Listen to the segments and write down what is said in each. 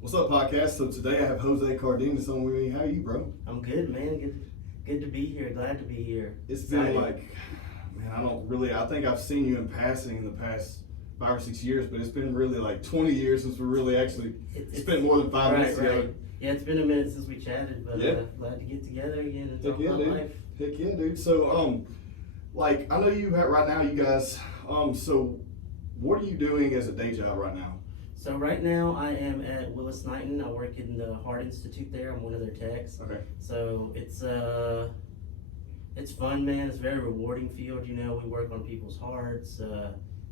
What's up, podcast? So today I have Jose Cardenas on with me. How are you, bro? I'm good, man. Good to be here. Glad to be here. It's Excited. been like, man, I think I've seen you in passing in the past 5 or 6 years, but it's been really like 20 years since we really actually spent more than 5 minutes together. Right. Yeah, it's been a minute since we chatted, but Yeah. Glad to get together again and Heck talk yeah, about dude. life. Heck yeah, dude. So, like, I know you have right now, you guys, so what are you doing as a day job right now? So right now I am at Willis Knighton. I work in the Heart Institute there. I'm one of their techs. Okay. So it's fun, man. It's a very rewarding field. You know, we work on people's hearts,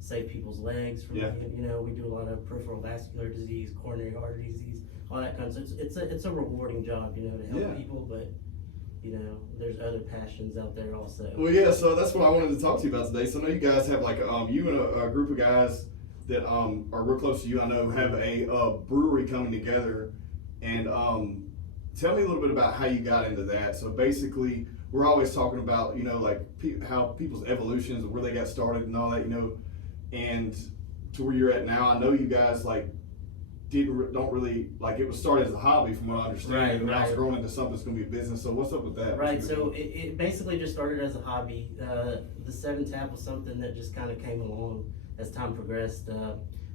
save people's legs from, Yeah. you know, we do a lot of peripheral vascular disease, coronary artery disease, all that kind of stuff. It's a rewarding job, you know, to help Yeah. people, but you know, there's other passions out there also. Well, yeah, so that's what I wanted to talk to you about today. So I know you guys have like, you and a group of guys that are real close to you, I know, have a brewery coming together. And tell me a little bit about how you got into that. So basically, we're always talking about, you know, like how people's evolutions and where they got started and all that, you know, and to where you're at now. I know you guys like don't really, like, it was started as a hobby from what I understand, Right, and now it's right. growing into something that's going to be a business. So what's up with that? Right, so it basically just started as a hobby. The 7 Tap was something that just kind of came along as time progressed.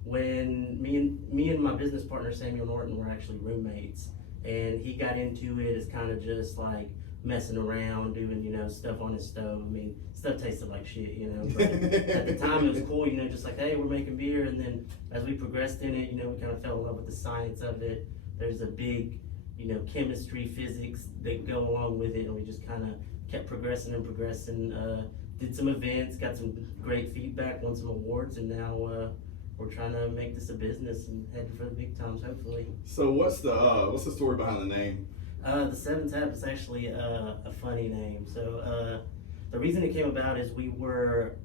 When me and my business partner Samuel Norton were actually roommates, and he got into it as kind of just like messing around, doing, you know, stuff on his stove. I mean, stuff tasted like shit, you know, but at the time it was cool, you know, just like, hey, we're making beer. And then as we progressed in it, you know, we kind of fell in love with the science of it. There's a big, you know, chemistry, physics that go along with it, and we just kind of kept progressing and progressing. Did some events, got some great feedback, won some awards, and now we're trying to make this a business and head for the big times, hopefully. So what's the story behind the name? The 7 Tap is actually a funny name. So the reason it came about is we were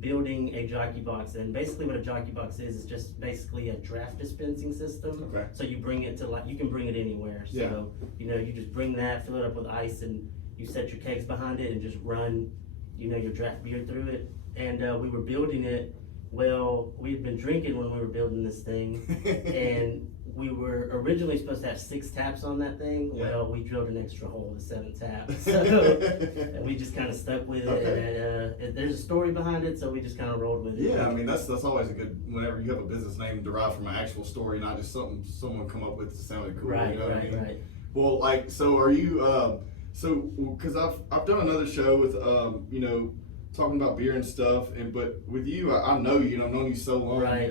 building a jockey box, and basically what a jockey box is just basically a draft dispensing system. Okay. So you bring it to, like, you can bring it anywhere. So, Yeah. you know, you just bring that, fill it up with ice, and you set your kegs behind it and just run, you know, your draft beer through it. And we were building it. Well, we had been drinking when we were building this thing, and we were originally supposed to have 6 taps on that thing. Yeah. Well, we drilled an extra hole with 7 taps, so we just kind of stuck with it. Okay. And there's a story behind it, so we just kind of rolled with it. Yeah, I mean that's always a good, whenever you have a business name derived from an actual story, not just something someone come up with that sounded cool. Right, you know what I mean? right. Well, like, so are you? Because I've done another show with you know, talking about beer and stuff, but with you, I know you, and I've known you so long. Right.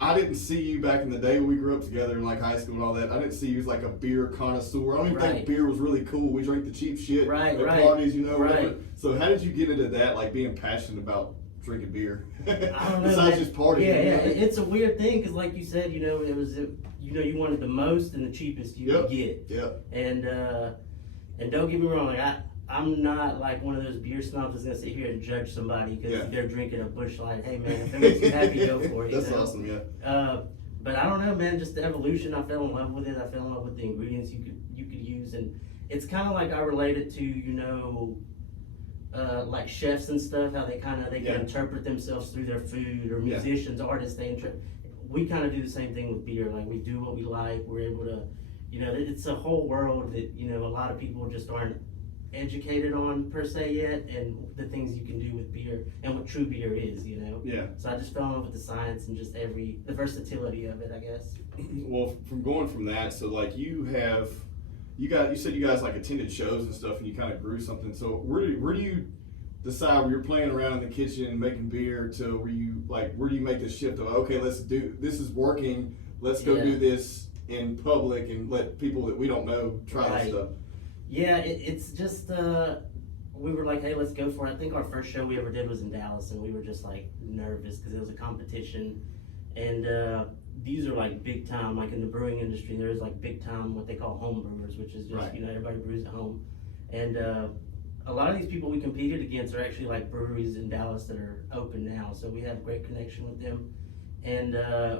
I didn't see you back in the day when we grew up together in like high school and all that. I didn't see you as like a beer connoisseur. I don't even think Right. beer was really cool. We drank the cheap shit Right, at right. parties, you know. Right. Whatever. So how did you get into that, like being passionate about drinking beer? I don't know. Besides man. just partying. Yeah, you yeah. know? It's a weird thing because, like you said, you know, you know, you wanted the most and the cheapest you could get. Yep. And don't get me wrong, like I'm not like one of those beer snobs that's gonna sit here and judge somebody because Yeah. they're drinking a Busch Light. Hey man, if it makes you happy, go for it. That's you know? awesome, yeah. But I don't know, man. Just the evolution. I fell in love with it. I fell in love with the ingredients you could use, and it's kind of like I relate it to, you know, like chefs and stuff. How they can interpret themselves through their food, or Yeah. musicians, artists. We kind of do the same thing with beer. Like we do what we like. We're able to, you know, it's a whole world that, you know, a lot of people just aren't educated on per se yet, and the things you can do with beer and what true beer is, you know. Yeah. So I just fell in love with the science and just the versatility of it, I guess. Well, from that, so like you said you guys like attended shows and stuff, and you kind of grew something. So where do you decide, when you're playing around in the kitchen making beer, to where do you make this shift of, okay, this is working, let's go do this in public and let people that we don't know try this stuff? Yeah, it's just we were like, hey, let's go for it. I think our first show we ever did was in Dallas, and we were just like nervous because it was a competition, and these are like big time, like in the brewing industry, there's like big time what they call home brewers, which is just, right. You know, everybody brews at home, and a lot of these people we competed against are actually like breweries in Dallas that are open now, so we have a great connection with them, and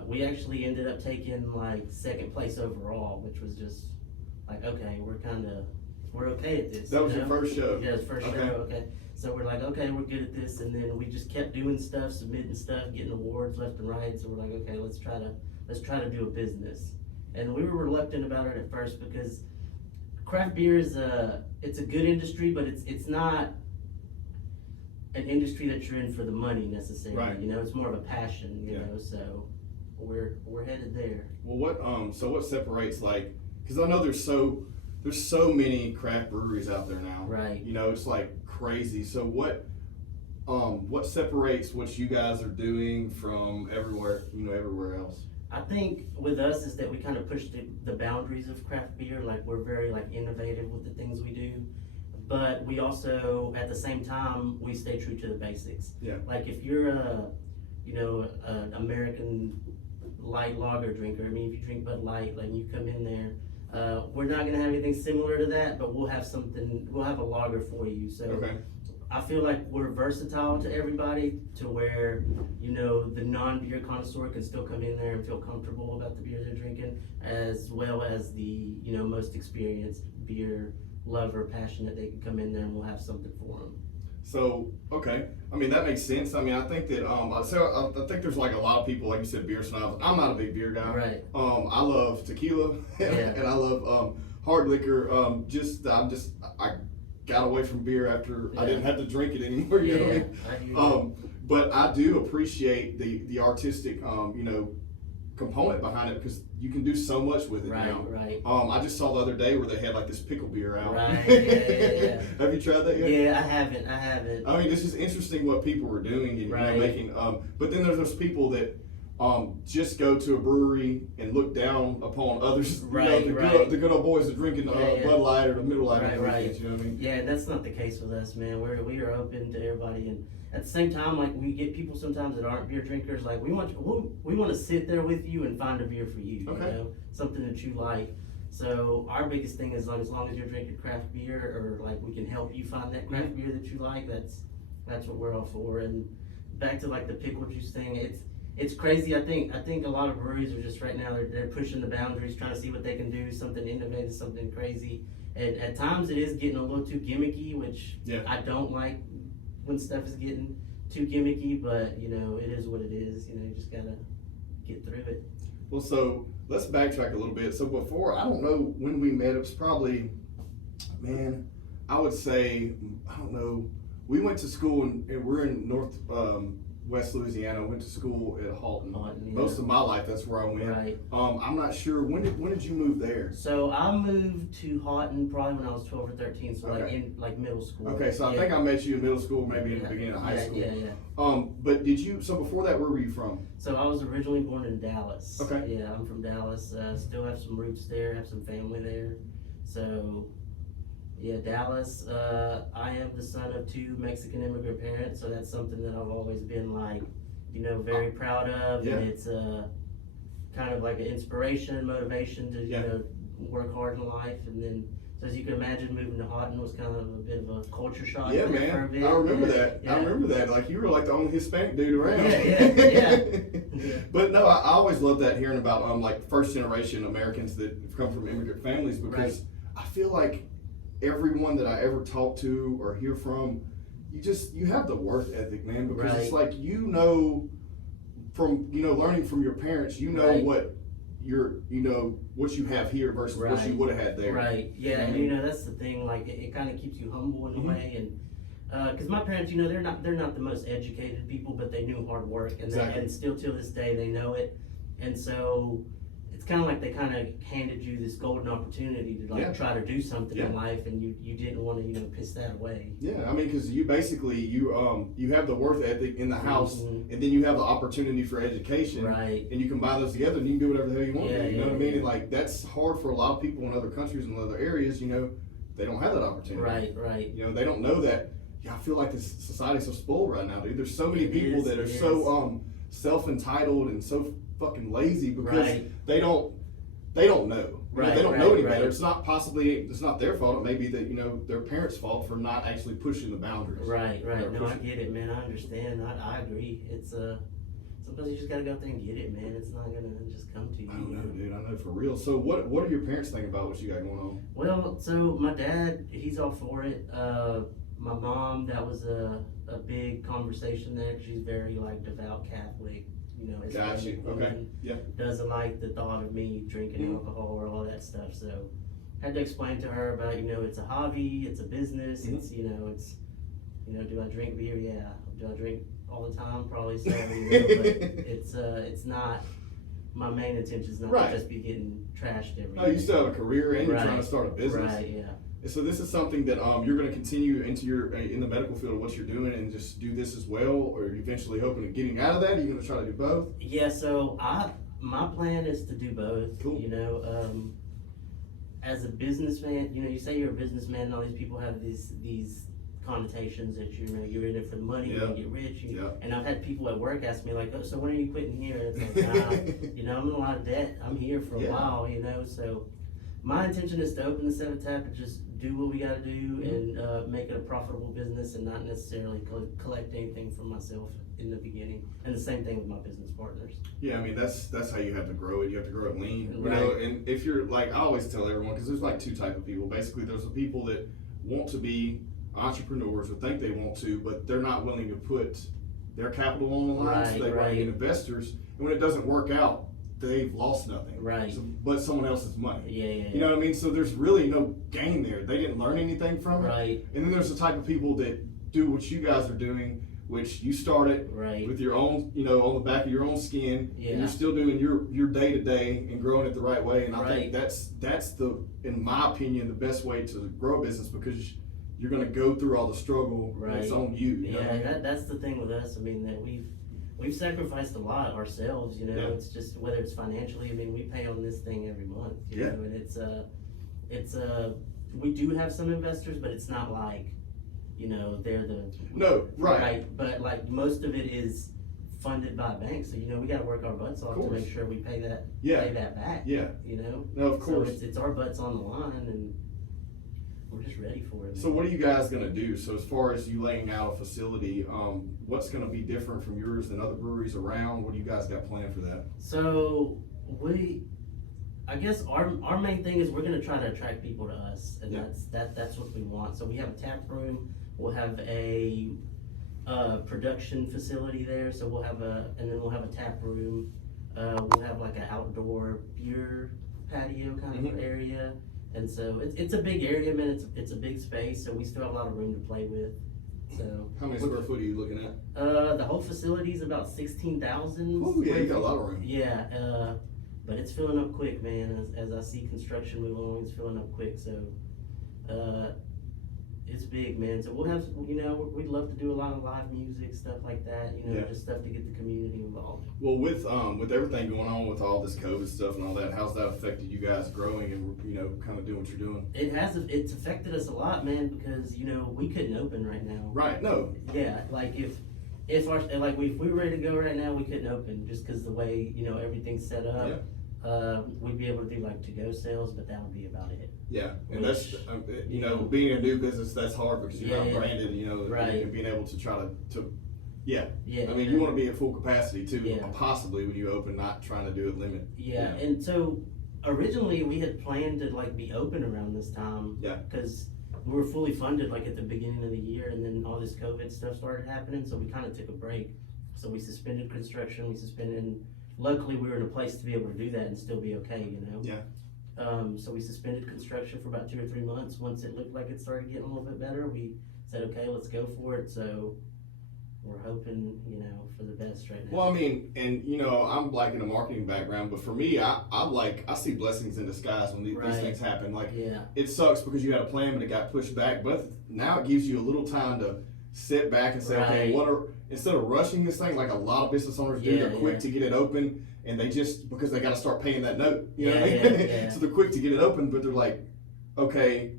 we actually ended up taking like 2nd place overall, which was just like, okay, we're okay at this. That was your first show? Yeah, it was first Okay. show, okay. So we're like, okay, we're good at this, and then we just kept doing stuff, submitting stuff, getting awards left and right. So we're like, okay, let's try to do a business. And we were reluctant about it at first because craft beer is it's a good industry, but it's not an industry that you're in for the money necessarily. Right. You know, it's more of a passion, you know, so we're headed there. Well, what separates, like, because I know there's so many craft breweries out there now. Right. You know, it's like crazy. So what separates what you guys are doing from everywhere else? I think with us is that we kind of push the boundaries of craft beer. Like, we're very like innovative with the things we do, but we also at the same time we stay true to the basics. Yeah. Like, if you're an American light lager drinker, I mean, if you drink Bud Light, like, you come in there, we're not gonna have anything similar to that, but we'll have a lager for you. So Okay. I feel like we're versatile to everybody, to where, you know, the non-beer connoisseur can still come in there and feel comfortable about the beer they're drinking, as well as the, you know, most experienced beer lover, passionate, they can come in there and we'll have something for them. So, okay. I mean, that makes sense. I mean, I think that, I think there's like a lot of people, like you said, beer snobs. I'm not a big beer guy. Right. I love tequila and I love, hard liquor. I got away from beer after I didn't have to drink it anymore. You know what I mean? But I do appreciate the artistic, you know, component behind it, because you can do so much with it now. Right. I just saw the other day where they had like this pickle beer out. Right. Yeah. Have you tried that yet? Yeah, I haven't. I mean, it's just interesting what people are doing and you know, making. But then there's those people that just go to a brewery and look down upon others. Right, you know, the good old boys that are drinking Bud Light or the Middle Light. Right. You know what I mean? Yeah, that's not the case with us, man. We are open to everybody, and at the same time, like, we get people sometimes that aren't beer drinkers. Like, we want to sit there with you and find a beer for you. Okay. You know, something that you like. So our biggest thing is, like, as long as you're drinking craft beer, or like we can help you find that craft beer that you like, that's what we're all for. And back to like the pickle juice thing, it's crazy. I think a lot of breweries are just right now they're pushing the boundaries, trying to see what they can do, something innovative, something crazy. And at times it is getting a little too gimmicky, which I don't like when stuff is getting too gimmicky. But you know, it is what it is. You know, you just gotta get through it. Well, so let's backtrack a little bit. So before, I don't know when we met. It was probably, man, I would say, I don't know. We went to school and we're in West Louisiana. Went to school at Halton. Most of my life, that's where I went. Right. I'm not sure, when did you move there? So I moved to Houghton probably when I was 12 or 13, so like in middle school. Okay, so I think I met you in middle school, maybe in the beginning of high school. Yeah. But so before that, where were you from? So I was originally born in Dallas. Okay. Yeah, I'm from Dallas. Still have some roots there, have some family there. So yeah, Dallas. I am the son of 2 Mexican immigrant parents, so that's something that I've always been like, you know, very proud of. Yeah. And it's kind of like an inspiration, motivation to, you know, work hard in life. And then, so as you can imagine, moving to Houghton was kind of a bit of a culture shock. Yeah, man. I remember that. Yeah. I remember that. Like, you were like the only Hispanic dude around. Yeah. But no, I always love that, hearing about like first generation Americans that come from immigrant families, because I feel like everyone that I ever talk to or hear from, you have the work ethic, man, because it's like, you know, from, you know, learning from your parents, you know what what you have here versus what you would have had there. Right. Yeah. And you know, that's the thing. Like, it kind of keeps you humble in a way, and because my parents, you know, they're not the most educated people, but they knew hard work, and and still till this day they know it, and so it's kind of like they kind of handed you this golden opportunity to like try to do something in life, and you didn't want to, you know, piss that away. Yeah, I mean, because you basically you have the work ethic in the house, and then you have the opportunity for education, and you combine those together, and you can do whatever the hell you want. You know what I mean? And like, that's hard for a lot of people in other countries and other areas. You know, they don't have that opportunity. Right. You know, they don't know that. Yeah, I feel like this society's so spoiled right now, dude. There's so many people that are so self-entitled and so fucking lazy because they don't know. They don't know any better. It's not their fault. It may be that, you know, their parents' fault for not actually pushing the boundaries. Right. No, I get it, man. I understand. I agree. It's sometimes you just gotta go out there and get it, man. It's not gonna just come to you. I don't know, dude. I know, for real. So what are your parents thinking about what you got going on? Well, so my dad, he's all for it. My mom, that was a big conversation there. She's very like devout Catholic, As Got far as you. the Okay. woman Yeah. doesn't like the thought of me drinking alcohol or all that stuff. So had to explain to her about, it's a hobby, it's a business, it's, do I drink beer? Yeah. Do I drink all the time? Probably so, but it's not, my main intention is not Right. to just be getting trashed every No, you still have a career and you're Right. trying to start a business. Right, yeah. So this is something that you're going to continue into in the medical field of what you're doing and just do this as well, or are you eventually hoping of getting out of that? Are you going to try to do both? Yeah, so my plan is to do both. Cool. As a businessman, you say you're a businessman, and all these people have these connotations that you're in it for the money, you're gonna get rich. And I've had people at work ask me like, oh, so when are you quitting here? And it's like, nah, I'm in a lot of debt. I'm here for a while, so my intention is to open the 7th tap and just do what we gotta do and make it a profitable business and not necessarily collect anything from myself in the beginning. And the same thing with my business partners. Yeah, I mean, that's how you have to grow it. You have to grow it lean, Right. and if you're like, I always tell everyone, because there's like two type of people. Basically, there's the people that want to be entrepreneurs or think they want to, but they're not willing to put their capital on the line, so they want to get investors. And when it doesn't work out, they've lost nothing. Right. But someone else's money. Yeah. You know what I mean? So there's really no gain there. They didn't learn anything from it. Right. And then there's the type of people that do what you guys are doing, which you started with your own, on the back of your own skin, and you're still doing your day to day and growing it the right way. And I think that's the, in my opinion, the best way to grow a business, because you're going to go through all the struggle. And it's on you. You know? That's the thing with us. I mean, that we've sacrificed a lot ourselves. It's just whether it's financially. I mean, we pay on this thing every month. You know, and we do have some investors, but it's not like, they're the right. But like most of it is funded by banks, so we got to work our butts off to make sure we pay that back. Yeah. No, of course. So it's our butts on the line, and we're just ready for it. So what are you guys gonna do? So as far as you laying out a facility, what's gonna be different from yours than other breweries around? What do you guys got planned for that? So I guess our main thing is we're gonna try to attract people to us, and that's what we want. So we have a tap room. We'll have a production facility there. So we'll have and then we'll have a tap room. We'll have like an outdoor beer patio kind of area. And so it's a big area, man. It's a big space, so we still have a lot of room to play with. So how many square foot are you looking at? The whole facility is about 16,000. Oh yeah, you got a lot of room. Yeah, but it's filling up quick, man. As I see construction move along, it's filling up quick. So it's big, man. So we'll have, we'd love to do a lot of live music, stuff like that. Just stuff to get the community involved. Well, with everything going on with all this COVID stuff and all that, how's that affected you guys growing and kind of doing what you're doing? It's affected us a lot, man, because we couldn't open right now. Right. No. Yeah, like if we were ready to go right now, we couldn't open just because the way everything's set up. Yeah. We'd be able to do like to-go sales, but that would be about it. Yeah, and that's being a new business, that's hard because you're not branded, and being able to try to I mean, you want to be at full capacity too, possibly when you open, not trying to do it limit. Yeah, and so originally we had planned to like be open around this time. Yeah. Because we were fully funded like at the beginning of the year, and then all this COVID stuff started happening, so we kind of took a break. So we suspended construction, and luckily we were in a place to be able to do that and still be okay, Yeah. So we suspended construction for about 2 or 3 months. Once it looked like it started getting a little bit better, we said, okay, let's go for it. So we're hoping, for the best right now. Well, I mean, and I'm like in a marketing background, but for me, I see blessings in disguise when these things happen. Like, it sucks because you had a plan, but it got pushed back. But now it gives you a little time to sit back and say, okay, instead of rushing this thing like a lot of business owners do, they're quick to get it open, and they just, because they got to start paying that note, you know what I mean? So they're quick to get it open, but they're like, okay,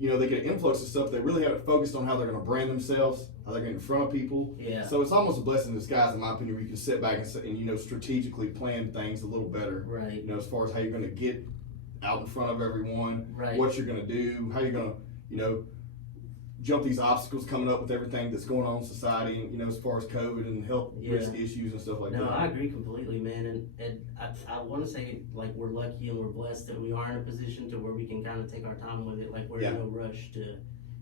they get an influx of stuff. They really haven't focused on how they're going to brand themselves, how they're going to get in front of people. Yeah. So it's almost a blessing in disguise, in my opinion, where you can sit back and strategically plan things a little better. Right. As far as how you're going to get out in front of everyone, what you're going to do, how you're going to, jump these obstacles coming up with everything that's going on in society, and as far as COVID and health risk issues and stuff like that. No, I agree completely, man, and I want to say like we're lucky and we're blessed that we are in a position to where we can kind of take our time with it. Like we're in no rush to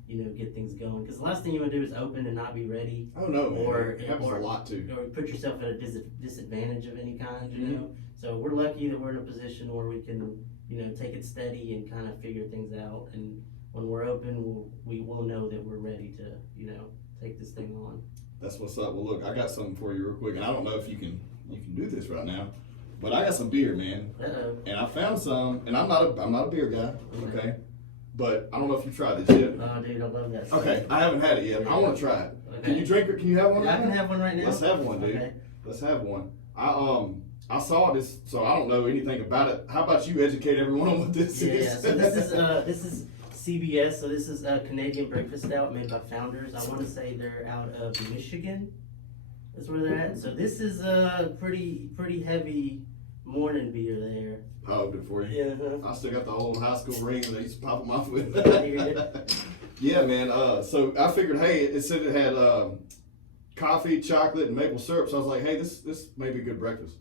get things going. Because the last thing you want to do is open and not be ready, Oh no, man. or It happens a lot too. or put yourself at a disadvantage of any kind. So we're lucky that we're in a position where we can take it steady and kind of figure things out. And when we're open, we will know that we're ready to take this thing on. That's what's up. Well, look, I got something for you real quick, and I don't know if you can do this right now, but I got some beer, man. Uh-oh. And I found some, and I'm not a beer guy, okay? But I don't know if you tried this yet. Oh, dude, I love that stuff. Okay, I haven't had it yet. I want to try it. Okay. Can you drink it? Can you have one? I can have one right now. Let's have one, dude. Okay. Let's have one. I saw this, so I don't know anything about it. How about you educate everyone on what this is? Yeah, so this is CBS, so this is a Canadian breakfast stout made by Founders. I want to say they're out of Michigan. That's where they're at. So this is a pretty heavy morning beer there. Oh, good for you. Yeah. I still got the old high school ring that I used to pop them off with. I hear ya. Yeah, man. So I figured, hey, it said it had coffee, chocolate, and maple syrup. So I was like, hey, this may be good breakfast.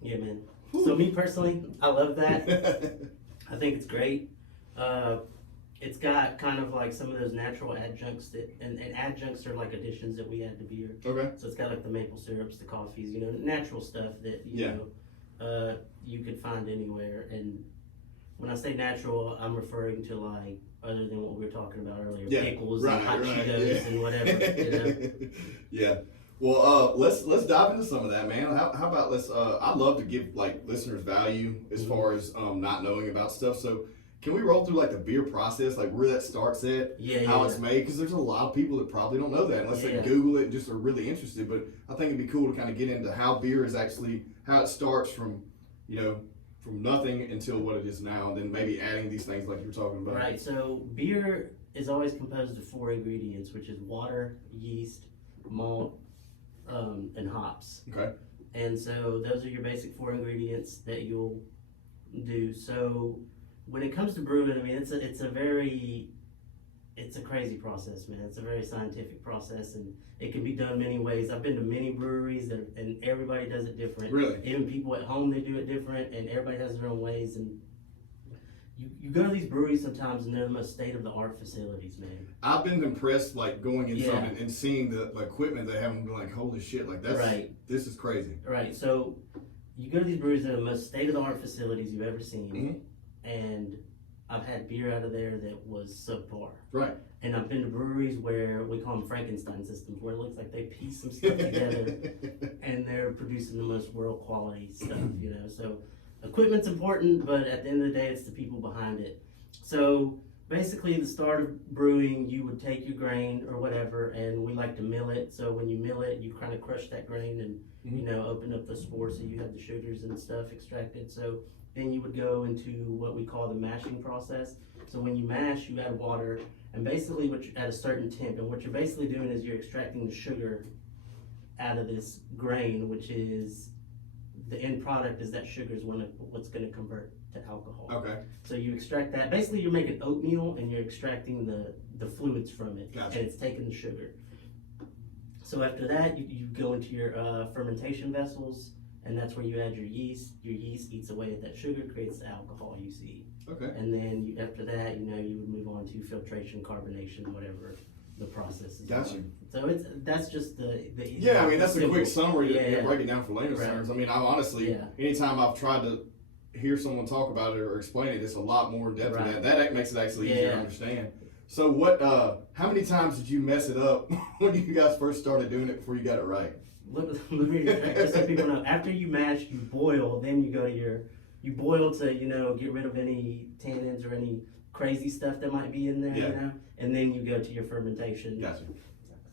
Yeah, man. So me personally, I love that. I think it's great. It's got kind of like some of those natural adjuncts and adjuncts are like additions that we add to beer. Okay. So it's got like the maple syrups, the coffees, natural stuff that you could find anywhere. And when I say natural, I'm referring to like other than what we were talking about earlier, pickles and hot Cheetos and whatever. Yeah. Well, let's dive into some of that, man. How about I'd love to give like listeners value as far as not knowing about stuff. So can we roll through like the beer process, like where that starts at, how it's made? Because there's a lot of people that probably don't know that unless they Google it and just are really interested. But I think it'd be cool to kind of get into how beer is actually, how it starts from nothing until what it is now, and then maybe adding these things like you were talking about. Right. So beer is always composed of 4 ingredients, which is water, yeast, malt, and hops. Okay. And so those are your basic 4 ingredients that you'll do. So when it comes to brewing, I mean, it's a crazy process, man. It's a very scientific process, and it can be done many ways. I've been to many breweries, and everybody does it different. Really? Even people at home, they do it different, and everybody has their own ways. And you go to these breweries sometimes, and they're the most state-of-the-art facilities, man. I've been impressed, like going in some and seeing the equipment they have, and being like, holy shit, like this is crazy. Right. So you go to these breweries that are the most state-of-the-art facilities you've ever seen, and I've had beer out of there that was subpar. Right. And I've been to breweries where we call them Frankenstein systems, where it looks like they piece some stuff together and they're producing the most world quality stuff, So equipment's important, but at the end of the day, it's the people behind it. So basically, the start of brewing, you would take your grain or whatever, and we like to mill it. So when you mill it, you kind of crush that grain and, open up the spores so you have the sugars and stuff extracted. So then you would go into what we call the mashing process. So when you mash, you add water, and basically at a certain temp, and what you're basically doing is you're extracting the sugar out of this grain, which is the end product is that sugar is what's going to convert to alcohol. Okay. So you extract that. Basically, you're making oatmeal, and you're extracting the fluids from it, and it's taking the sugar. So after that, you go into your fermentation vessels, and that's where you add your yeast. Your yeast eats away at that sugar, creates the alcohol you see. Okay. And then after that, you would move on to filtration, carbonation, whatever the process is. Gotcha. So that's just the yeah. I mean, that's a quick summary to break it down for listeners. I mean, I honestly, anytime I've tried to hear someone talk about it or explain it, it's a lot more in depth than that. That makes it actually easier to understand. So how many times did you mess it up when you guys first started doing it before you got it right? Let me just so people know. After you mash, you boil. Then you go to you boil to get rid of any tannins or any crazy stuff that might be in there. And then you go to your fermentation. Gotcha.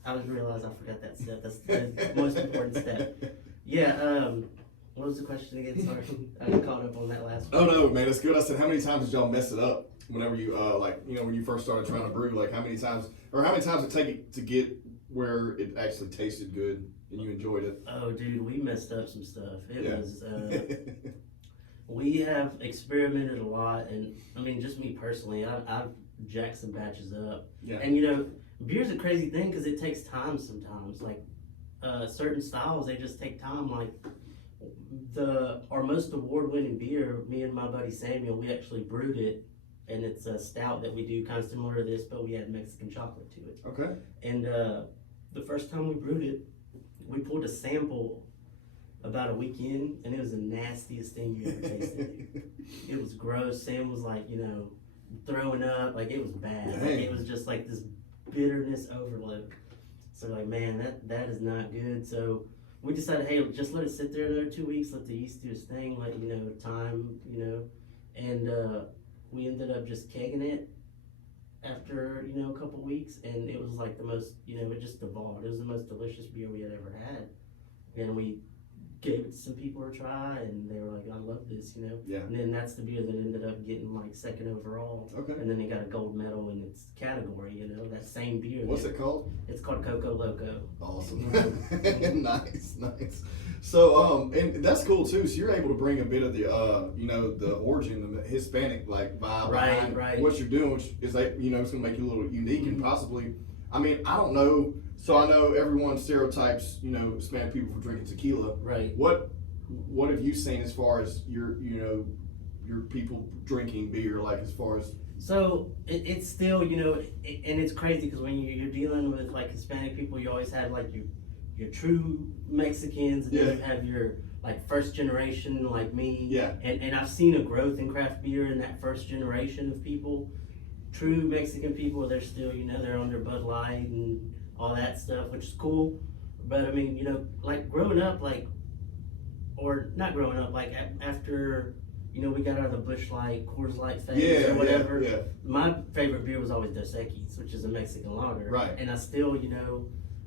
I just realized I forgot that step. That's the most important step. Yeah. What was the question again? Sorry, I got caught up on that last one. Oh no, man, it's good. I said, how many times did y'all mess it up? Whenever you when you first started trying to brew, like how many times it take it to get where it actually tasted good and you enjoyed it? Oh, dude, we messed up some stuff. It was. We have experimented a lot, and I mean, just me personally, I've jacked some batches up. Yeah. And beer's a crazy thing because it takes time sometimes. Like certain styles, they just take time. Like our most award-winning beer, me and my buddy Samuel, we actually brewed it and it's a stout that we do kind of similar to this, but we add Mexican chocolate to it. Okay. And the first time we brewed it, we pulled a sample about a week in, and it was the nastiest thing you ever tasted. It was gross. Sam was like, throwing up, like it was bad. Like, it was just like this bitterness overload. So like, man, that is not good. So we decided, hey, just let it sit there another 2 weeks, let the yeast do its thing, let time, and we ended up just kegging it after a couple weeks, and it was like the most, it just evolved. It was the most delicious beer we had ever had, and we gave it to some people to try, and they were like, I love this, Yeah. And then that's the beer that ended up getting like second overall. Okay. And then it got a gold medal in its category, that same beer. What's it called? It's called Coco Loco. Awesome. Nice. So, and that's cool too. So you're able to bring a bit of the, the origin, the Hispanic like vibe behind what you're doing, which is like, it's gonna make you a little unique and possibly. I mean, I don't know. So I know everyone stereotypes, Hispanic people for drinking tequila. Right. What have you seen as far as your people drinking beer, like as far as? So it's still, and it's crazy because when you're dealing with like Hispanic people, you always have like your true Mexicans, and then you have your like first generation like me. Yeah. And I've seen a growth in craft beer in that first generation of people. True Mexican people, they're still, they're on their Bud Light and all that stuff, which is cool. But I mean, like growing up, or not growing up, like after, we got out of the Busch Light, Coors Light phase or whatever. Yeah. My favorite beer was always Dos Equis, which is a Mexican lager. Right. And I still,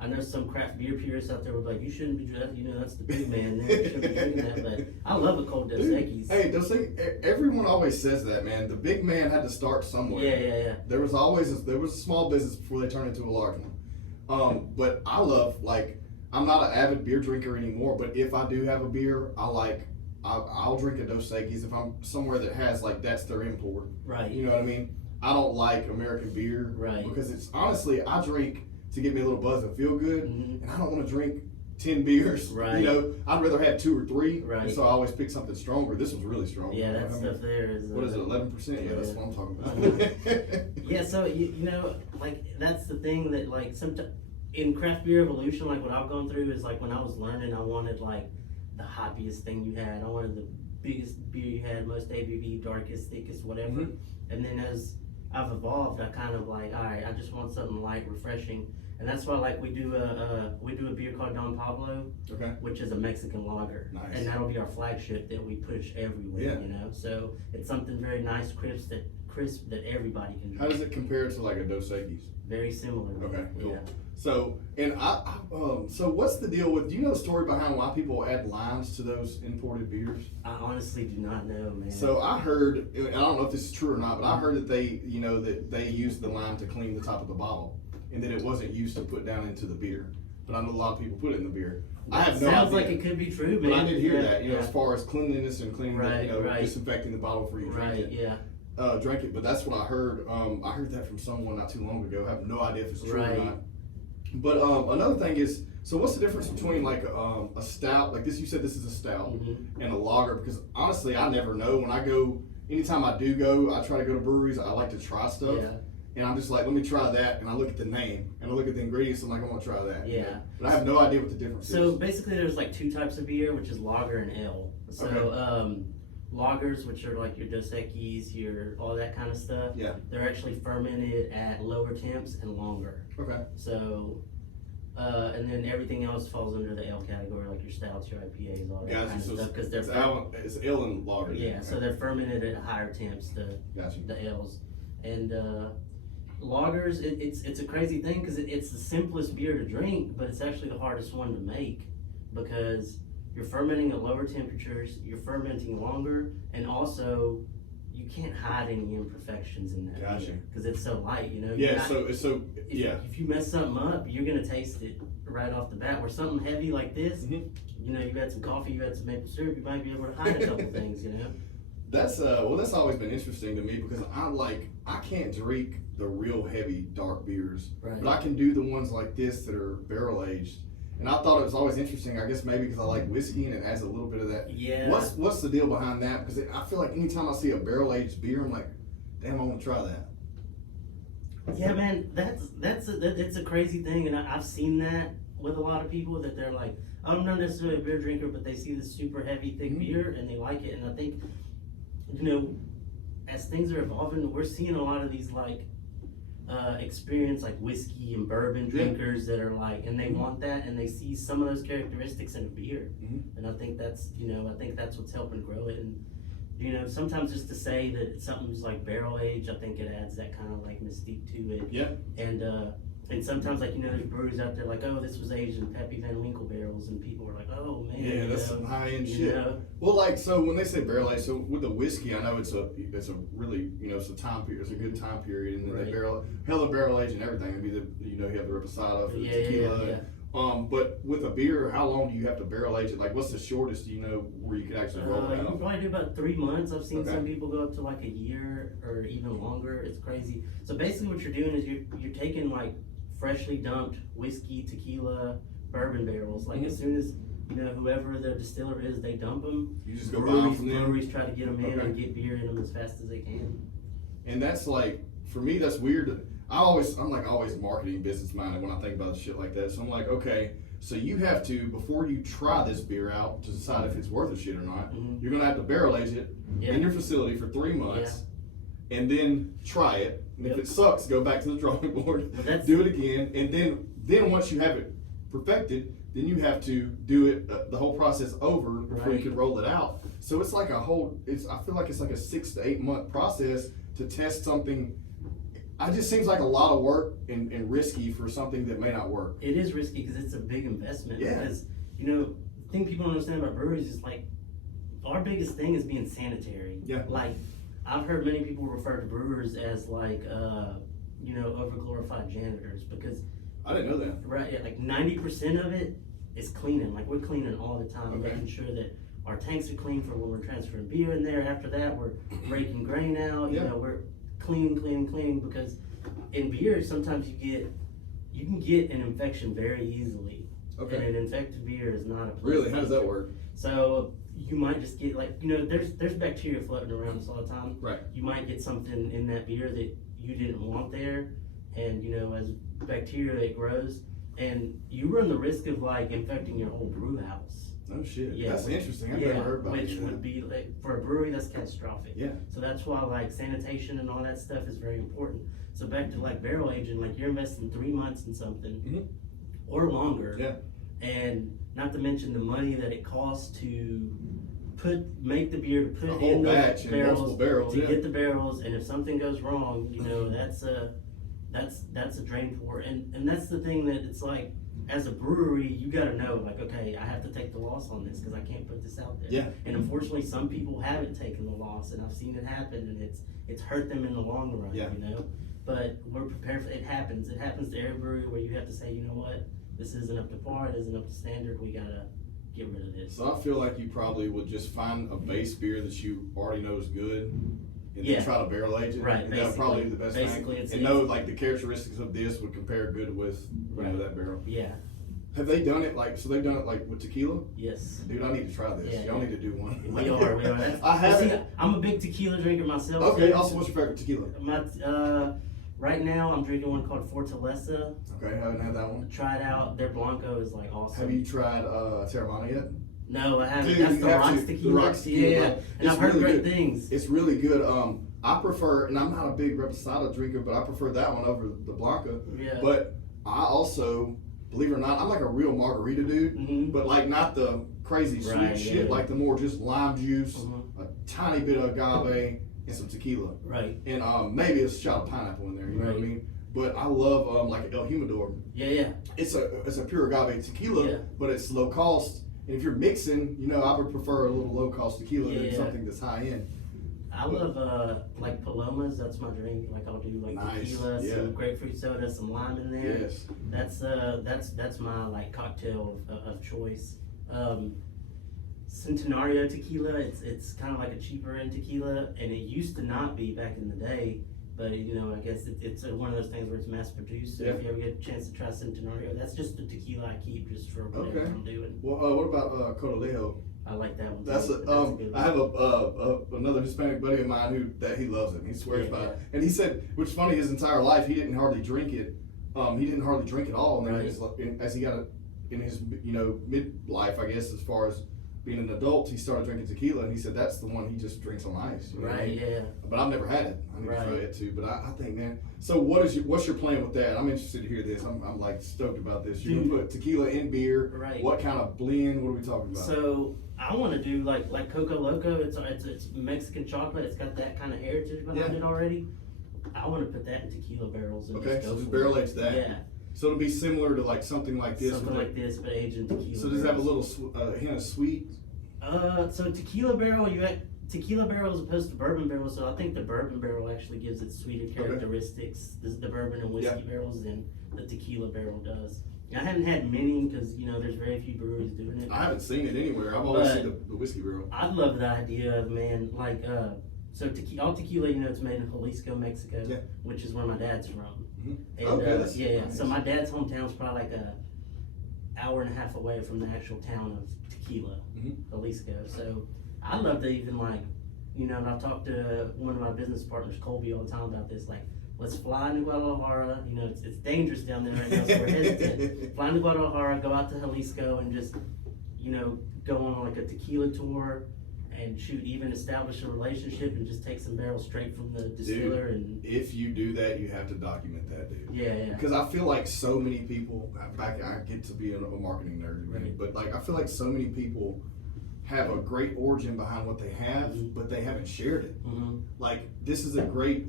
I know some craft beer purists out there would be like, you shouldn't be drinking, that's the big man there, you shouldn't be drinking that, but I love a cold Dos Equis. Hey, Dos Equis, everyone always says that, man. The big man had to start somewhere. Yeah. There was a small business before they turned into a large one. But I love, I'm not an avid beer drinker anymore, but if I do have a beer, I'll drink a Dos Equis if I'm somewhere that has, that's their import. Right. You know what I mean? I don't like American beer. Right. Because it's, honestly, I drink to get me a little buzz and feel good, mm-hmm. and I don't want to drink 10 beers. Right. I'd rather have 2 or 3. Right. So I always pick something stronger. This was really strong. Yeah, that stuff there is. What is it, 11%? Yeah, that's what I'm talking about. Yeah, so that's the thing that sometimes in craft beer evolution, what I've gone through is when I was learning, I wanted the hoppiest thing you had. I wanted the biggest beer you had, most ABV, darkest, thickest, whatever. Mm-hmm. And then as I've evolved, I kind of all right, I just want something light, refreshing. And that's why we do a beer called Don Pablo, okay, which is a Mexican lager. Nice. And that'll be our flagship that we push everywhere, So it's something very nice, crisp that everybody can drink. How does it compare to a Dos Equis? Very similar. Okay, cool. Yeah. So, and so what's the deal with, do you know the story behind why people add limes to those imported beers? I honestly do not know, man. So I heard, I don't know if this is true or not, but I heard that they use the lime to clean the top of the bottle, and that it wasn't used to put down into the beer. But I know a lot of people put it in the beer. I have no idea. Sounds like it could be true, man. But I did hear that, as far as cleanliness and cleaning, disinfecting the bottle before you drink it. Yeah. Drink it, but that's what I heard. I heard that from someone not too long ago. I have no idea if it's true or not. But another thing is, so what's the difference between a stout, like this, you said this is a stout, mm-hmm. and a lager? Because honestly, I never know. When I go, anytime I do go, I try to go to breweries, I like to try stuff. Yeah. And I'm just like, let me try that, and I look at the name, and I look at the ingredients, and I'm like, I want to try that. Yeah. But I have no idea what the difference is. So basically there's 2 types of beer, which is lager and ale. So lagers, which are your Dos Equis, your all that kind of stuff. Yeah. They're actually fermented at lower temps and longer. Okay. So, and then everything else falls under the ale category, like your stouts, your IPAs, all that kind of stuff. Because they're it's ale and lager. Yeah. So they're fermented at higher temps. The ales and lagers. It's a crazy thing because it's the simplest beer to drink, but it's actually the hardest one to make because you're fermenting at lower temperatures, you're fermenting longer, and also you can't hide any imperfections in that beer because it's so light, Yeah, If you mess something up, you're gonna taste it right off the bat. Where something heavy like this, mm-hmm. You had some coffee, you had some maple syrup, you might be able to hide a couple things, That's that's always been interesting to me because I can't drink the real heavy dark beers, but I can do the ones like this that are barrel aged. And I thought it was always interesting. I guess maybe because I like whiskey and it adds a little bit of that. Yeah. What's the deal behind that? Because I feel like anytime I see a barrel aged beer, I'm like, damn, I want to try that. Yeah, man, it's a crazy thing, and I've seen that with a lot of people that they're like, I'm not necessarily a beer drinker, but they see this super heavy, thick beer and they like it. And I think, you know, as things are evolving, we're seeing a lot of these like experience like whiskey and bourbon drinkers that are like, and they want that, and they see some of those characteristics in a beer. And I think that's, you know, I think that's what's helping grow it. And you know, sometimes just to say that something's like barrel aged, I think it adds that kind of like mystique to it. Yeah. And sometimes, like, you know, there's breweries out there like, oh, this was aged in Peppy Van Winkle barrels, and people are like, oh man. Yeah, that's some high end shit. Know? Well, like, so when they say barrel aged, so with the whiskey, I know it's a really, you know, it's a time period, it's a good time period, and then they barrel age and everything. It'd be the, you know, you have the reposado for the tequila. Yeah. But with a beer, how long do you have to barrel age it? Like, what's the shortest, you know, where you could actually roll it You out? can probably do about 3 months. I've seen some people go up to like a year or even longer. It's crazy. So basically what you're doing is you're taking like freshly dumped whiskey, tequila, bourbon barrels. Like as soon as, you know, whoever the distiller is, they dump them. You just go buy them from them? Breweries try to get them in and get beer in them as fast as they can. And that's like, for me, that's weird. I'm like always marketing business minded when I think about shit like that. So I'm like, okay, so you have to, before you try this beer out to decide if it's worth a shit or not, you're gonna have to barrel age it in your facility for 3 months, and then try it. And if it sucks, go back to the drawing board, do it again, and then once you have it perfected, then you have to do it the whole process over before you can roll it out. So it's like I feel like it's like a 6 to 8 month process to test something. It just seems like a lot of work and risky for something that may not work. It is risky because it's a big investment. Yeah. Because, you know, the thing people don't understand about breweries is like, our biggest thing is being sanitary. Yeah. Like, I've heard many people refer to brewers as like, you know, overglorified janitors because. I didn't know that. Right, yeah, like 90% of it is cleaning. Like, we're cleaning all the time, making sure that our tanks are clean for when we're transferring beer in there. After that, we're breaking grain out. You know, we're clean, because in beer sometimes you can get an infection very easily. And an infected beer is not a pleasant Really? How does that work? So you might just get like, you know, there's bacteria floating around us all the time. Right. You might get something in that beer that you didn't want there, and you know, as bacteria it grows, and you run the risk of like infecting your whole brew house. Oh shit. Yeah, that's interesting. I've never heard about which would be like, for a brewery, that's catastrophic. Yeah. So that's why like sanitation and all that stuff is very important. So back to like barrel aging, like you're investing 3 months in something or longer. Yeah. And not to mention the money that it costs to make the beer, to put a whole in batch the and multiple barrels, to get the barrels, and if something goes wrong, you know, that's a drain pour. And that's the thing that it's like, as a brewery, you gotta know, like, okay, I have to take the loss on this because I can't put this out there. Yeah. And unfortunately, some people haven't taken the loss, and I've seen it happen, and it's hurt them in the long run, you know? But we're prepared for it. It happens to every brewery where you have to say, you know what, this isn't up to par, it isn't up to standard, we gotta get rid of this. So I feel like you probably would just find a base beer that you already know is good, and then try to barrel age it. Right, And that would probably be the best thing. And know like the characteristics of this would compare good with you know, that barrel. Yeah. Have they done it like, so they've done it like with tequila? Yes. Dude, I need to try this. Y'all need to do one. We are. I haven't. I'm a big tequila drinker myself. Okay, also what's your favorite tequila? Right now I'm drinking one called Fortaleza. Okay, haven't had that one. Try it out. Their Blanco is like awesome. Have you tried Terramana yet? No, I haven't. Dude, That's the Rocks tequila. The Rocks tequila. Yeah. And I've heard great things. It's really good. I prefer, and I'm not a big reposado drinker, but I prefer that one over the Blanca. Yeah. But I also, believe it or not, I'm like a real margarita dude, but like not the crazy sweet shit, like the more just lime juice, a tiny bit of agave, and some tequila. Right. And maybe a shot of pineapple in there, you know what I mean? But I love like El Humidor. Yeah. It's a pure agave tequila, but it's low cost. And if you're mixing, you know, I would prefer a little low cost tequila than something that's high end. I love like Palomas. That's my drink. Like I'll do like tequila, some grapefruit soda, some lime in there. Yes. That's my like cocktail of choice. Centenario tequila. It's kind of like a cheaper end tequila, and it used to not be back in the day. But you know, I guess it's one of those things where it's mass produced. So if you ever get a chance to try Centenario, that's just the tequila I keep just for whatever I'm doing. Well, what about Codalejo? I like that one. That's too. a, That's a good I have another Hispanic buddy of mine that he loves it. He swears by it. And he said, which is funny, his entire life he didn't hardly drink it. He didn't hardly drink at all. And then as he got in his midlife, I guess, as far as being an adult, he started drinking tequila, and he said that's the one he just drinks on ice. Right. Yeah. But I've never had it. I need to try it too. But I think, man. So what's your plan with that? I'm interested to hear this. I'm like stoked about this. You're gonna put tequila in beer. Right. What kind of blend? What are we talking about? So I want to do like Coco Loco. It's Mexican chocolate. It's got that kind of heritage behind it already. I want to put that in tequila barrels. And just barrel age that. Yeah. So it'll be similar to like something like this. Something like this, but aged in tequila. So does it have a little hint of sweet? So tequila barrel, tequila barrel as opposed to bourbon barrel. So I think the bourbon barrel actually gives it sweeter characteristics. This is the bourbon and whiskey barrels than the tequila barrel does. I haven't had many because there's very few breweries doing it. I haven't seen it anywhere. I've always seen the whiskey barrel. I love the idea of so all tequila, it's made in Jalisco, Mexico, which is where my dad's from. Mm-hmm. And nice. So my dad's hometown is probably like a hour and a half away from the actual town of Tequila, Jalisco. So I love to even and I've talked to one of my business partners, Colby, all the time about this. Like, let's fly to Guadalajara. It's dangerous down there right now, so we're hesitant. Fly to Guadalajara, go out to Jalisco, and just go on like a tequila tour. And even establish a relationship and just take some barrels straight from the distiller. Dude, and if you do that, you have to document that, dude. Yeah. Because I feel like so many people, I get to be a marketing nerd, right? But I feel like so many people have a great origin behind what they have, but they haven't shared it. Like, this is a great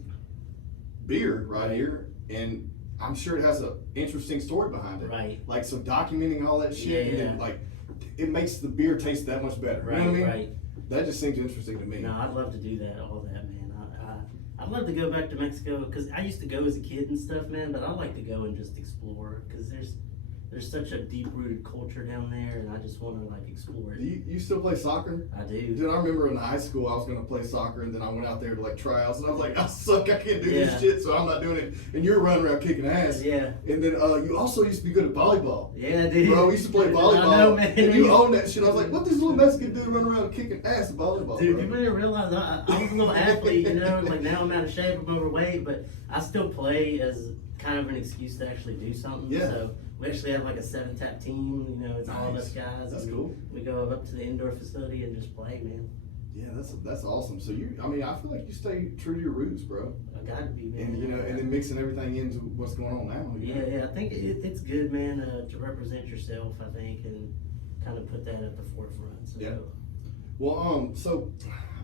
beer right here, and I'm sure it has an interesting story behind it. Right. Like, so documenting all that shit, and then, it makes the beer taste that much better. Right, you know what I mean? Right. That just seems interesting to me. No, I'd love to do that, all that, man. I'd love to go back to Mexico, because I used to go as a kid and stuff, man, but I'd like to go and just explore, because there's such a deep-rooted culture down there, and I just want to, explore it. Do you still play soccer? I do. Dude, I remember in high school I was going to play soccer, and then I went out there to, tryouts, and I was like, I suck, I can't do this shit, so I'm not doing it. And you're running around kicking ass. Yeah. And then you also used to be good at volleyball. Yeah, dude. Bro, we used to play volleyball. I know, man. And you own that shit. I was like, what this little Mexican dude running around kicking ass at volleyball? Dude, bro? you really realize I was a little athlete, now I'm out of shape, I'm overweight, but I still play as kind of an excuse to actually do something. Yeah. So we actually have a 7-tap team, it's all of us guys. That's cool. We go up to the indoor facility and just play, man. Yeah, that's awesome. So I feel like you stay true to your roots, bro. I gotta be, man. And and then mixing everything into what's going on now. Yeah, I think it's good, man, to represent yourself, I think, and kind of put that at the forefront. So. Yeah. Well, so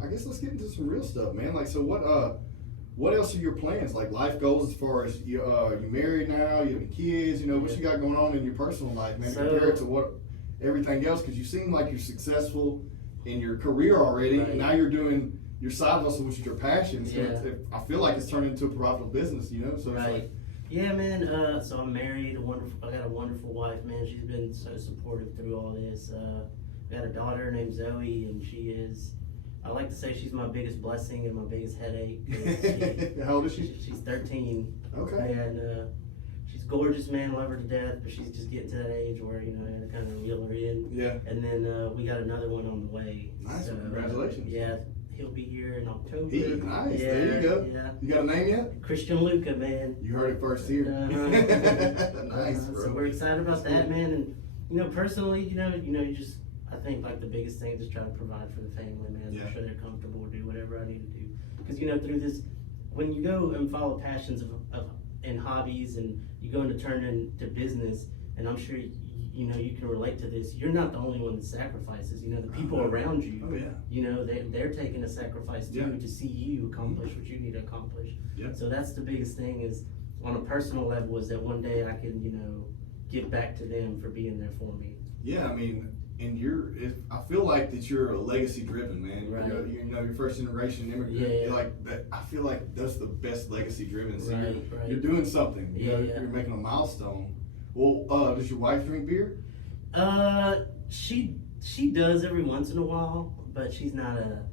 I guess let's get into some real stuff, man. So what else are your plans? Life goals as far as you're married now, you have kids, what you got going on in your personal life, man, compared to what everything else, because you seem like you're successful in your career already, and now you're doing your side hustle, which is your passion. So I feel like it's turned into a profitable business, so right. Yeah, man. So I'm married. I got a wonderful wife, man. She's been so supportive through all this. I got a daughter named Zoe, and she is. I like to say she's my biggest blessing and my biggest headache. How old is she? She's 13. Okay. And she's gorgeous, man. Love her to death, but she's just getting to that age where I had to kind of reel her in. Yeah. And then we got another one on the way. Nice. So, congratulations. Yeah. He'll be here in October. Nice. Yeah, there you go. Yeah. You got a name yet? Christian Luca, man. You heard it first here. Nice, bro. So we're excited about that, man. And personally, you just I think the biggest thing is just try to provide for the family, man. Make sure they're comfortable, do whatever I need to do. Because through this, when you go and follow passions and hobbies, and you go into turn into business, and I'm sure you can relate to this. You're not the only one that sacrifices. The people around you. Oh yeah. They're taking a sacrifice too to see you accomplish what you need to accomplish. Yeah. So that's the biggest thing is on a personal level is that one day I can give back to them for being there for me. Yeah, and I feel like that you're a legacy driven man. Right. You're first generation immigrant. Yeah. Like that. I feel like that's the best legacy driven. So Right. you're doing something. Yeah. You're making a milestone. Well, does your wife drink beer? She does every once in a while, but she's not a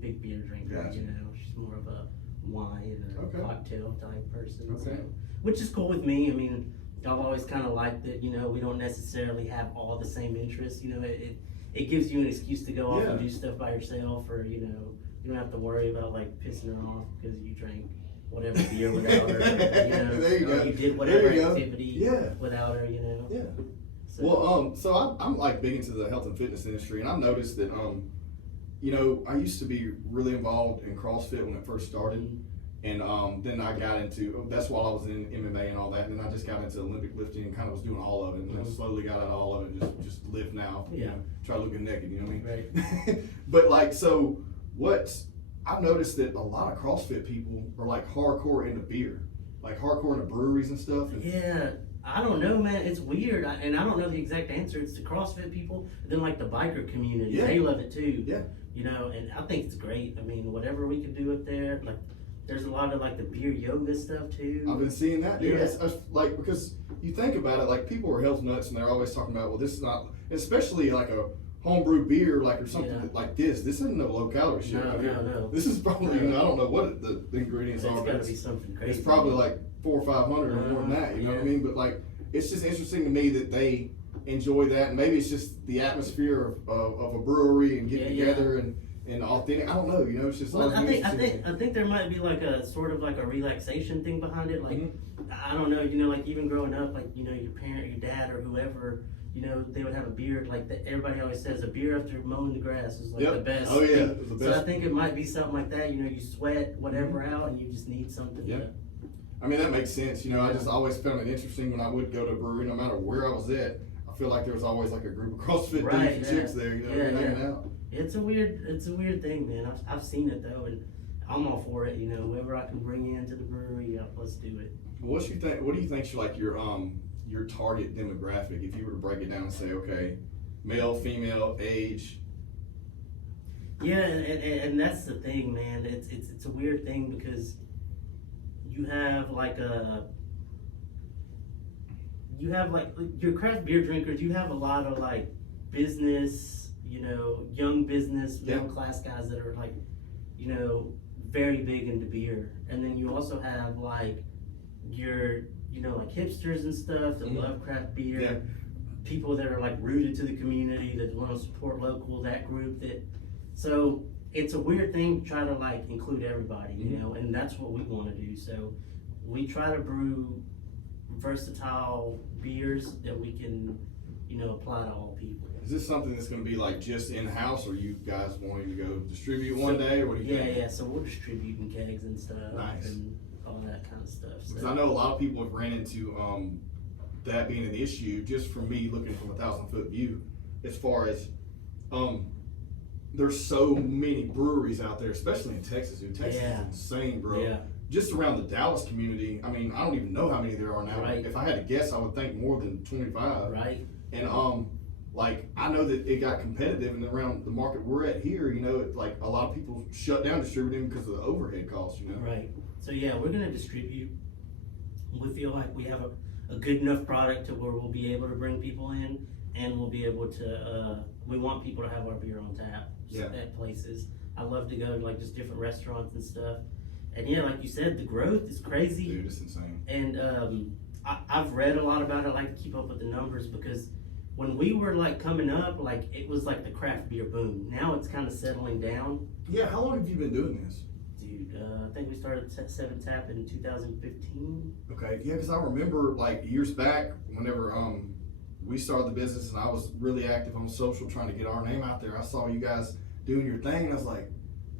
big beer drinker. Gotcha. She's more of a wine and a cocktail type person. Okay. So, which is cool with me. I've always kind of liked that. We don't necessarily have all the same interests. it gives you an excuse to go off Yeah. and do stuff by yourself, or you don't have to worry about like pissing her off because you drank whatever beer without her, There you or go. you did There whatever you go. activity Yeah. without her, Yeah. So, Well, so I'm like big into the health and fitness industry, and I've noticed that, I used to be really involved in CrossFit when it first started, and then I got into, that's while I was in MMA and all that, and then I just got into Olympic lifting and kind of was doing all of it, and then slowly got out of all of it and just live now, try looking naked, you know what I mean? Right. But like, so I've noticed that a lot of CrossFit people are like hardcore into beer, like hardcore into breweries and stuff. And yeah, I don't know, man. It's weird, and I don't know the exact answer. It's the CrossFit people, and then like the biker community, Yeah. they love it too. Yeah. And I think it's great. I mean, whatever we can do up there, like, there's a lot of like the beer yoga stuff too. I've been seeing that, dude. Yeah. It's like, because you think about it, like people are health nuts and they're always talking about, well, this is not, especially like a homebrew beer, like, or something Yeah. like this. This isn't no low calorie shit. No, right here. no. This is probably, I don't know what the ingredients It's are, got but to be something crazy. it's probably like 400 or 500 or more than that. You know what I mean? But like, it's just interesting to me that they enjoy that, and maybe it's just the atmosphere of a brewery and getting together and authentic. I don't know. It's just. Well, always I interesting. think there might be like a sort of like a relaxation thing behind it. Like, I don't know, like even growing up, like, your parent, your dad, or whoever, they would have a beer. Like everybody always says, a beer after mowing the grass is like the best. Oh yeah, thing. it's the best. So I think it might be something like that. You sweat whatever out, and you just need something. Yeah. To, I mean, that makes sense. I just always found it interesting when I would go to a brewery, no matter where I was at. I feel like there was always like a group of CrossFit dudes and chicks there, hanging out. It's a weird thing, man. I've seen it though, and I'm all for it. Whoever I can bring into the brewery, let's do it. What do you think's like your target demographic? If you were to break it down and say, okay, male, female, age. Yeah, and that's the thing, man. It's a weird thing because you have like your craft beer drinkers. You have a lot of like business, young business, middle class guys that are like, very big into beer. And then you also have like your, like hipsters and stuff that love craft beer. Yeah. People that are like rooted to the community, that want to support local, that group so it's a weird thing to try to like include everybody, and that's what we want to do. So we try to brew versatile beers that we can, apply to all people. Is this something that's going to be like just in-house, or you guys wanting to go distribute one day, or what do you think? Yeah, so we'll distribute in kegs and stuff. Nice. And all that kind of stuff. Because I know a lot of people have ran into that being an issue, just from me looking from a 1,000-foot view, as far as there's so many breweries out there, especially in Texas. Dude, Texas is insane, bro. Yeah. Just around the Dallas community, I mean, I don't even know how many there are now. Right. If I had to guess, I would think more than 25. Right. And like, I know that it got competitive, and around the market we're at here, like a lot of people shut down distributing because of the overhead costs, Right. So yeah, we're gonna distribute. We feel like we have a good enough product to where we'll be able to bring people in, and we'll be able to, we want people to have our beer on tap at places. I love to go to like just different restaurants and stuff. And yeah, like you said, the growth is crazy. Dude, it's insane. And I've read a lot about it. I like to keep up with the numbers, because when we were like coming up, like it was like the craft beer boom. Now it's kind of settling down. Yeah, how long have you been doing this? Dude, I think we started 7 Tap in 2015. Okay, yeah, because I remember like years back, whenever we started the business and I was really active on social trying to get our name out there, I saw you guys doing your thing, and I was like,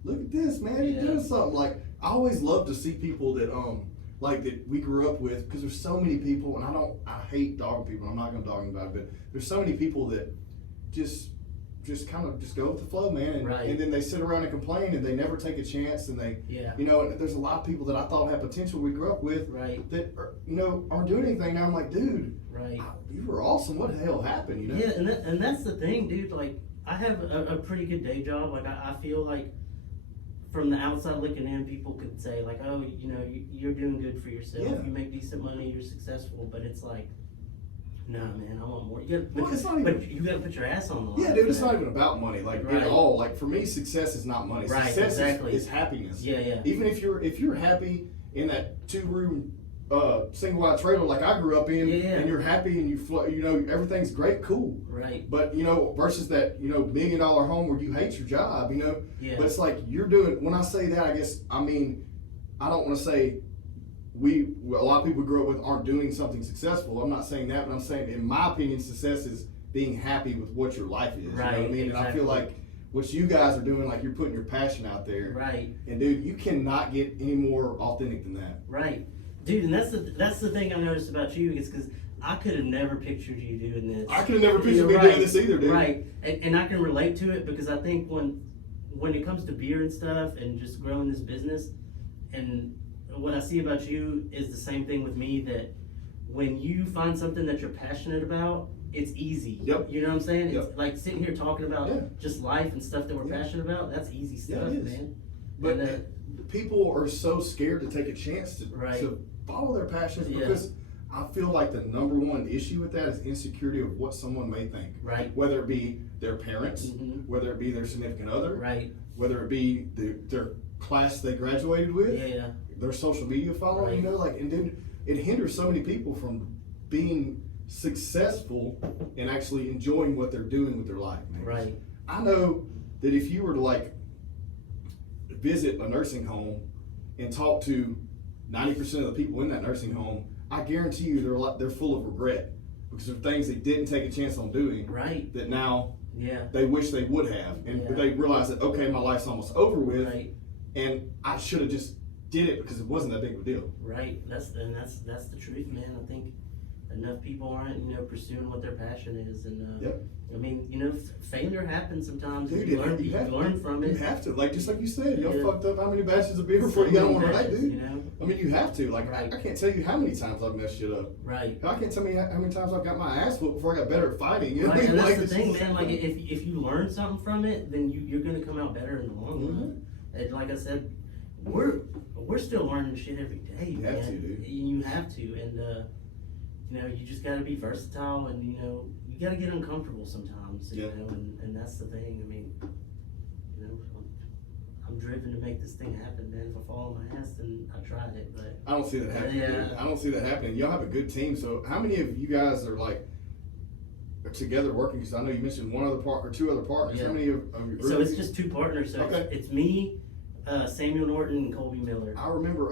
look at this, man, you're doing something. Like, I always love to see people that like that we grew up with, because there's so many people, and I hate dogging people, I'm not gonna dog them about it, but there's so many people that just kind of just go with the flow, man, and then they sit around and complain, and they never take a chance, and they, and there's a lot of people that I thought had potential we grew up with that aren't doing anything now. I'm like, dude, you were awesome. What the hell happened? Yeah, and that's the thing, dude. Like, I have a pretty good day job. Like, I feel like from the outside looking in, people could say like, oh, you're doing good for yourself. Yeah. You make decent money. You're successful. But it's like, nah, man, I want more. You gotta put your ass on the line. Yeah, dude, it's not even about money, like at all. Like, for me, success is not money. Right, Success exactly. is happiness. Yeah. Even if you're happy in that 2-room single wide trailer like I grew up in, Yeah. and you're happy and you know, everything's great, cool. Right. But, you know, versus that, you know, $1 million home where you hate your job, you know. Yeah. But it's like you're doing, when I say that, I guess, I mean, I don't want to say a lot of people we grew up with aren't doing something successful. I'm not saying that, but I'm saying, in my opinion, success is being happy with what your life is. Right. You know what I mean? Exactly. And I feel like what you guys are doing, like you're putting your passion out there. Right. And dude, you cannot get any more authentic than that. Right. Dude, and that's the thing I noticed about you, is because I could have never pictured you doing this. I could have never pictured me Right. doing this either, dude. Right. And I can relate to it, because I think when it comes to beer and stuff and just growing this business, and what I see about you is the same thing with me, that when you find something that you're passionate about, it's easy. Yep. You know what I'm saying? Yep. It's like sitting here talking about just life and stuff that we're passionate about. That's easy stuff, it is. man. But And, people are so scared to take a chance to Right. follow their passions, Yeah. because I feel like the number one issue with that is insecurity of what someone may think. Right. Whether it be their parents, Mhm. whether it be their significant other, Right. whether it be their class they graduated with, Yeah. their social media following, Right. you know, like, and then it hinders so many people from being successful and actually enjoying what they're doing with their life, man. Right. I know that if you were to like visit a nursing home and talk to 90% of the people in that nursing home, I guarantee you they're full of regret, because of things they didn't take a chance on doing, Right. that now Yeah. they wish they would have, and Yeah. they realize that, okay, my life's almost over with, Right. and I should have just did it because it wasn't that big of a deal. Right. That's the truth, man. I think enough people aren't, pursuing what their passion is, and Yep. I mean, failure happens sometimes. Dude, and you learn from it. You have to, like, just like you said, y'all Yeah. fucked up how many batches of beer So before you got many on one night, batches, dude. I mean, you have to. Like, Right. I can't tell you how many times I've messed shit up. Right. I can't tell you how many times I've got my ass whooped before I got better at fighting. You know what I Right, mean? and that's Like, the it's thing, just- man. Like, if you learn something from it, then you're gonna come out better in the long run. And like I said, we're still learning shit every day. You have to, dude. You have to, and you just gotta be versatile, and you gotta get uncomfortable sometimes. You Yeah. know, and that's the thing. I mean, I'm driven to make this thing happen, man. If I fall on my ass, then I tried it, but I don't see that happening. Yeah. Dude. I don't see that happening. Y'all have a good team. So how many of you guys are like together working? Because I know you mentioned one other part or two other partners. Yeah. How many of your so it's just two partners. So Okay. it's me, Samuel Norton, and Colby Miller. I remember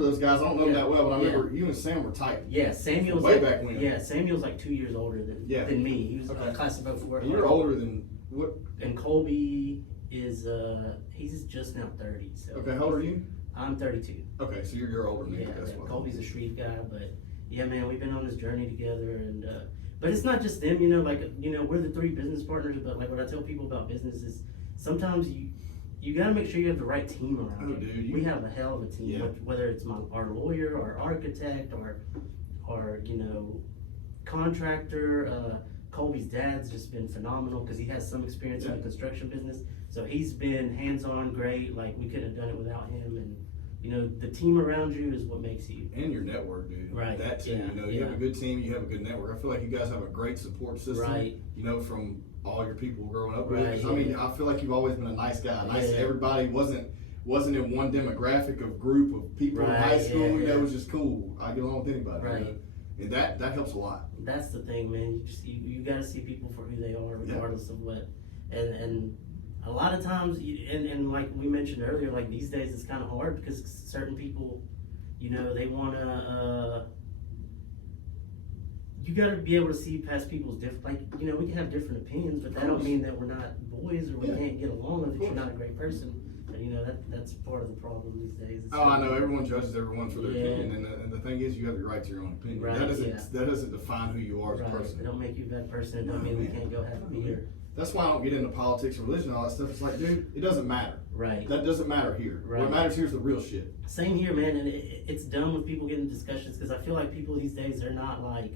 those guys. I don't know them Yeah. that well, but I Yeah. remember you and Sam were tight. Yeah, Samuel's Way like, back when. Yeah, Samuel's like 2 years older than me. He was Okay. class of 04. And you're older than what? And Colby is he's just now 30. So Okay, how old are you? I'm 32. Okay, so you're older than me. Yeah, That's what. Colby's a Shreve guy, but yeah, man, we've been on this journey together, and but it's not just them. We're the three business partners. But like what I tell people about business is sometimes you got to make sure you have the right team around Oh, you. dude, We have a hell of a team, Yeah. whether it's our lawyer, our architect, or contractor. Colby's dad's just been phenomenal because he has some experience in the construction business. So he's been hands-on, great. Like, we couldn't have done it without him. And the team around you is what makes you. And your network, dude. Right. That too. Yeah. You have a good team. You have a good network. I feel like you guys have a great support system. Right. From all your people growing up Right, with. 'Cause, I mean, I feel like you've always been a nice guy. Nice to Yeah. everybody. Wasn't in one demographic of group of people in Right, high school. yeah. It was just cool. I get along with anybody. Right. And that helps a lot. That's the thing, man. You got to see people for who they are, regardless of what. And a lot of times, and like we mentioned earlier, like these days it's kind of hard because certain people, they want to. You got to be able to see past people's different. Like, we can have different opinions, but that don't mean that we're not boys or we can't get along, or that you're not a great person. And that's part of the problem these days. Oh, I know. Everyone judges everyone for their Yeah. opinion, and the thing is, you have the right to your own opinion. Right, That doesn't define who you are as a Right. person. It don't make you a bad person. It don't No, mean we man. can't go have a beer. That's why I don't get into politics or religion and all that stuff. It's like, dude, it doesn't matter. Right. That doesn't matter here. Right. What matters here is the real shit. Same here, man, and it's dumb when people get in discussions because I feel like people these days, they're not like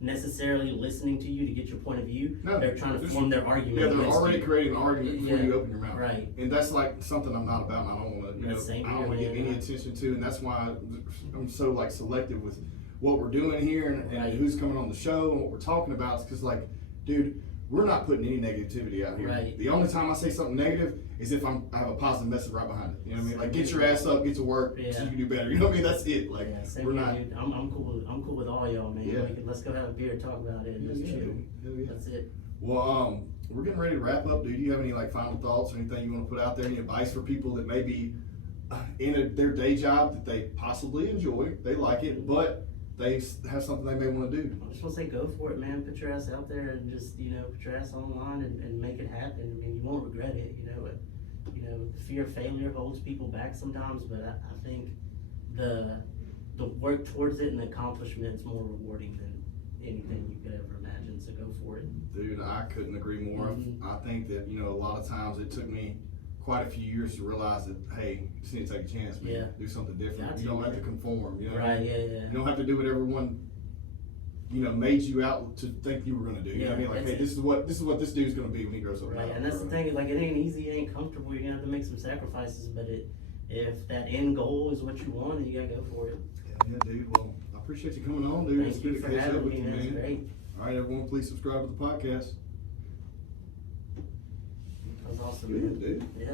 necessarily listening to you to get your point of view. No, They're trying to just- form their argument. Yeah, they're against already you. creating an argument before Yeah. you open your mouth. Right. And that's like something I'm not about, and I don't want to, That's same I don't here, want to get man. any attention to, and that's why I'm so like selective with what we're doing here and Right. who's coming on the show and what we're talking about. Because like, dude, we're not putting any negativity out here. Right. The only time I say something negative is if I have a positive message right behind it. You know what I mean? Like, get your ass up, get to work, so you can do better. You know what I mean? That's it. Like, Yeah, same we're here, not. dude. I'm cool with all y'all, man. Yeah. Let's go have a beer, talk about it, and just chill. Hell yeah. That's it. Well, we're getting ready to wrap up, dude. Do you have any like final thoughts or anything you want to put out there? Any advice for people that may be in their day job that they possibly enjoy, they like it, but they have something they may want to do? I just want to say, go for it, man. Put your ass out there and just, put your ass online and make it happen. I mean, you won't regret it, the fear of failure holds people back sometimes, but I think the work towards it and the accomplishment is more rewarding than anything you could ever imagine, so go for it. Dude, I couldn't agree more. Mhm. I think that, a lot of times it took me quite a few years to realize that, hey, you just need to take a chance, man. Yeah. Do something different. Got You to, don't have man. to conform, you know? Right, yeah. You don't have to do what everyone, made you out to think you were gonna do. You know what I mean? Like, hey, this is what this dude's gonna be when he grows up. Right, and that's the thing, like, it ain't easy, it ain't comfortable, you're gonna have to make some sacrifices, but if that end goal is what you want, then you gotta go for it. Yeah, dude. Well, I appreciate you coming on, dude. It's Thank good you to for catch up having with me, you, man, it's man. great. All right, everyone, please subscribe to the podcast. That was awesome, Good, man. dude. Yeah.